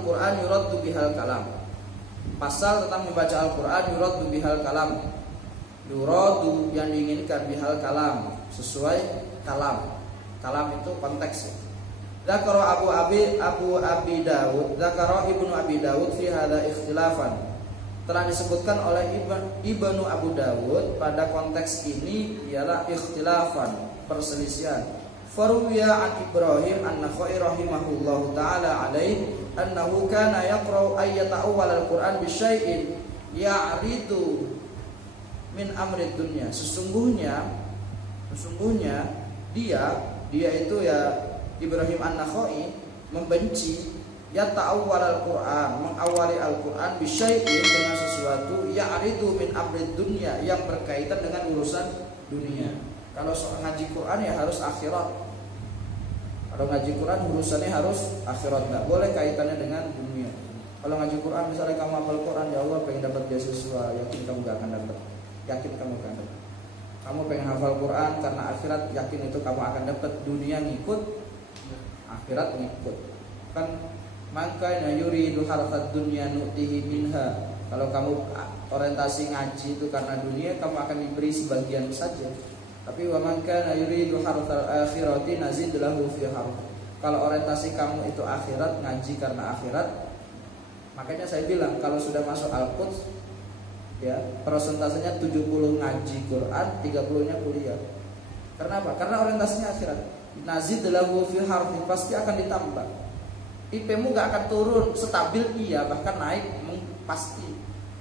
qiraatul Qur'an yuraddu bihal kalam. Pasal tentang membaca Al-Qur'an yuraddu bihal kalam. Yuradu yang diinginkan bihal kalam, sesuai kalam. Kalam itu konteks. Zakara Abu Abi Dawud, zakara Ibnu Abi Dawud fi hadza ikhtilafan. Telah disebutkan oleh Ibnu Abu Dawud pada konteks ini ialah ikhtilafan, perselisihan. Faruwiya an Ibrahim an-Nakhai rahimahullahu taala alaihi annahu kana yaqra'u ayata awwal al-Qur'an bi syai'in ya'ridu min amri dunya. Sesungguhnya dia itu ya Ibrahim an-Nakhai membenci ya ta'awwal al-Qur'an, mengawali Al-Qur'an bi syai'in dengan sesuatu ya'ridu min amri dunya, yang berkaitan dengan urusan dunia. Kalau soal ngaji Quran ya harus akhirat. Kalau ngaji Quran urusannya harus akhirat, enggak boleh kaitannya dengan dunia. Kalau ngaji Quran misalnya kamu hafal Quran, ya Allah pengen dapat beasiswa, yakin kamu gak akan dapat. Yakin kamu akan dapat. Kamu pengen hafal Quran karena akhirat, yakin itu kamu akan dapat. Dunia ngikut, akhirat ngikut. Kan maka yuridu harfad dunya nu'tihi minha. Kalau kamu orientasi ngaji itu karena dunia, kamu akan diberi sebagian saja. Tapi wa man kana yuridu harfal akhirati nazid lahu fi harf. Kalau orientasi kamu itu akhirat, ngaji karena akhirat, makanya saya bilang kalau sudah masuk Al-Quds ya, persentasenya 70 ngaji Quran, 30-nya kuliah. Karena apa? Karena orientasinya akhirat. Nazid lahu fi harf, pasti akan ditambah. IP-mu gak akan turun, stabil iya, bahkan naik pasti.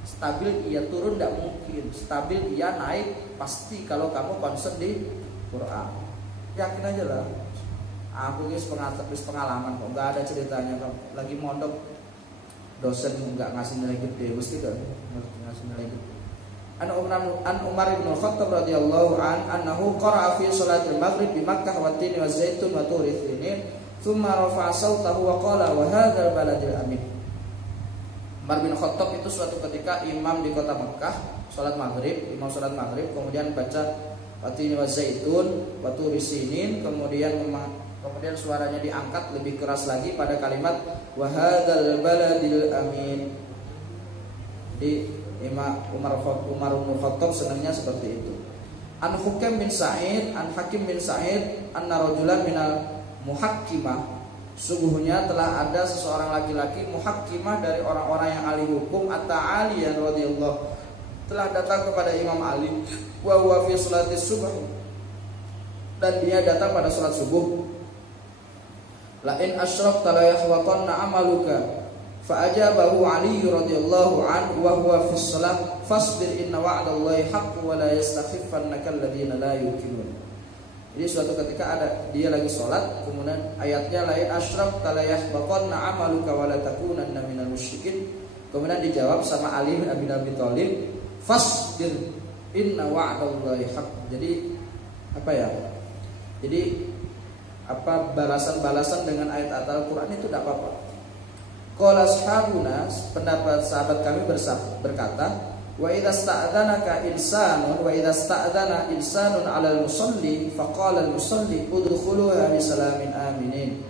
Stabil iya, turun tidak mungkin. Stabil iya, naik pasti kalau kamu concern di Quran. Yakin aja lah. Aku guys pengalaman kok, nggak ada ceritanya lagi mondok dosen nggak ngasih nilai gede, mesti kan ngasih nilai gede. An Umar bin Khattab radhiyallahu anhu qara'a fi sholatil maghrib di Makkah wa tini wa zaitun wa turi sinin, thumma rafa'a sautahu wa qala wa hadzal baladil amin. Umar bin Khattab itu suatu ketika imam di kota Mekah, imam sholat maghrib, kemudian baca watini wa zaitun wa turi sinin, kemudian suaranya diangkat lebih keras lagi pada kalimat wa hadzal baladil amin. Di Umar bin Khattab senangnya seperti itu. An Hakim bin Sa'id anna rajulan minal muhakkimah, sungguhnya telah ada seseorang laki-laki muhakkimah dari orang-orang yang ahli hukum, at-ta'aliyan radhiyallahu, telah datang kepada Imam Ali wa huwa fi sholatis subuh, dan dia datang pada sholat subuh. La in asyrakta la yahwatanna amaluka, fa ajabahu Ali radhiyallahu anhu wa huwa fi shalah fasbir inna wa'dallahi haqqun wa la yastakhifannaka alladhina la yuqinun. Jadi suatu ketika dia lagi sholat, kemudian ayatnya la in asyrakta la yahbatanna amaluka wa la takunanna minal musyrikin. Kemudian dijawab sama Ali bin Abi Thalib, fasbir inna wa'dallahi haqq. Jadi apa ya? Jadi balasan-balasan dengan ayat Al-Qur'an itu tidak apa-apa. Qala ashabuna, pendapat sahabat kami berkata, wa idza sta'dhanaka insanun 'alal musalli faqala al-musalli udkhuluha bisalamin aminin.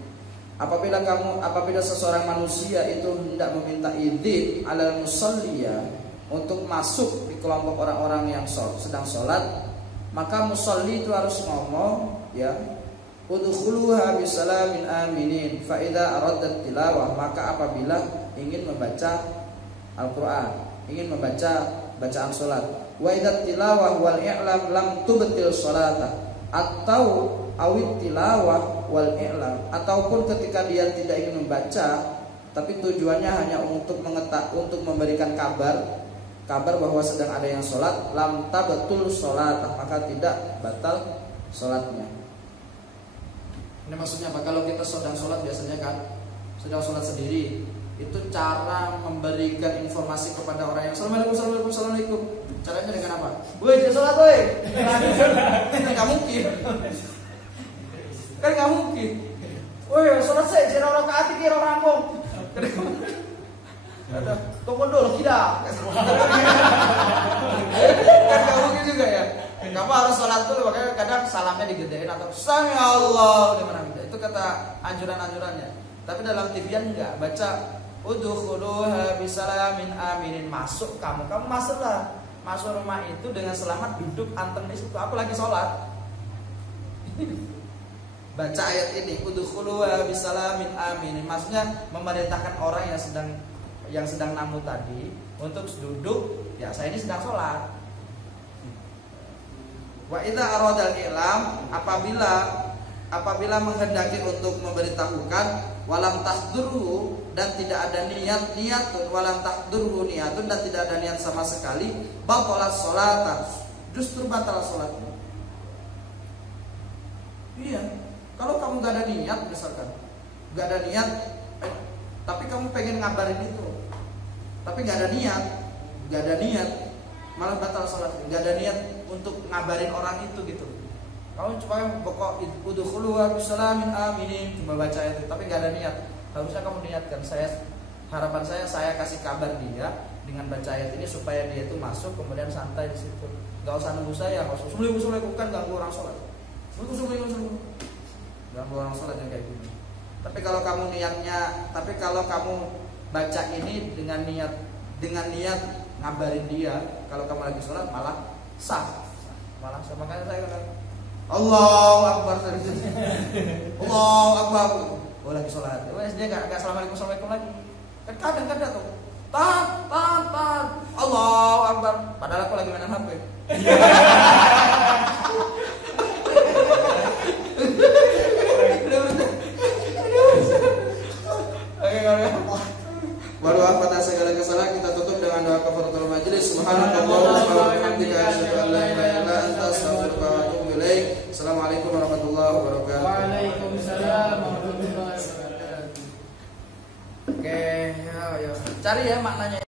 Apabila seseorang manusia itu hendak meminta izin 'alal musalliya, untuk masuk di kelompok orang-orang yang sedang sholat, maka musalli itu harus ngomong ya, udkhuluha bisalamin aminin. Fa idza aradat tilawah, maka apabila ingin membaca Al-Qur'an, ingin membaca bacaan salat, wa idza tilawah wal i'lam lam tubtil salata, atau awit tilawah wal i'lam, ataupun ketika dia tidak ingin membaca tapi tujuannya hanya untuk memberikan kabar bahwa sedang ada yang salat, lam tabatul salat, maka tidak batal salatnya. Ini maksudnya apa? Kalau kita sedang sholat biasanya kan, sedang sholat sendiri, itu cara memberikan informasi kepada orang yang Assalamualaikum. Caranya dengan apa? Woi, jangan sholat woi. Nggak mungkin. Kan nggak mungkin. Woi, sholat saya jangan orang kaati kira rampung. Tunggu dulu tidak. Kan nggak mungkin juga ya. Kamu harus sholat dulu, makanya kadang salamnya digedein atau Sami Allah, itu kata anjuran-anjurannya. Tapi dalam tibian enggak, baca udkhuluha bisalamin aminin. Masuk kamu masuklah. Masuk rumah itu dengan selamat, duduk anteng di situ. Aku lagi sholat. Baca ayat ini, udkhuluha bisalamin aminin. Maksudnya memerintahkan orang yang sedang namu tadi untuk duduk. Ya, saya ini sedang sholat. Wa idza aradal ilam, apabila menghendaki untuk memberitahukan, walam tahdurhu, dan tidak ada niatun, walam tahdurhu niatun, dan tidak ada niat sama sekali, batalat sholatan, justru batal sholatnya. Iya, kalau kamu gak ada niat misalkan, gak ada niat, tapi kamu pengen ngabarin itu, tapi gak ada niat, malah batal sholatnya. Gak ada niat untuk ngabarin orang itu gitu. Kamu cuma pokok udkhuluha bisalamin aminin, cuma baca itu, tapi nggak ada niat. Harusnya kamu niatkan. Harapan saya kasih kabar dia dengan baca ayat ini supaya dia itu masuk, kemudian santai di situ. Nggak usah nunggu saya, nggak usah sulit bukan ganggu orang sholat. Ganggu orang sholat yang kayak gini. Tapi kalau kamu baca ini dengan niat ngabarin dia, kalau kamu lagi sholat malah sah. Makanya saya kata Allahu Akbar. Allahu Akbar. Oh lagi sholat. Wes dia enggak assalamualaikum lagi. Kan kadang-kadang tuh. Tat. Allahu Akbar. Padahal aku lagi main HP. Baru atas segala kesalahan kita tutup dengan doa kafaratul majelis. Subhanallahumma wa bihamdika asyhadu an la ilaha illa anta astaghfiruka wa atubu ilaik. Assalamualaikum warahmatullahi wabarakatuh. Waalaikumsalam warahmatullahi wabarakatuh. Oke, ya. Cari ya maknanya.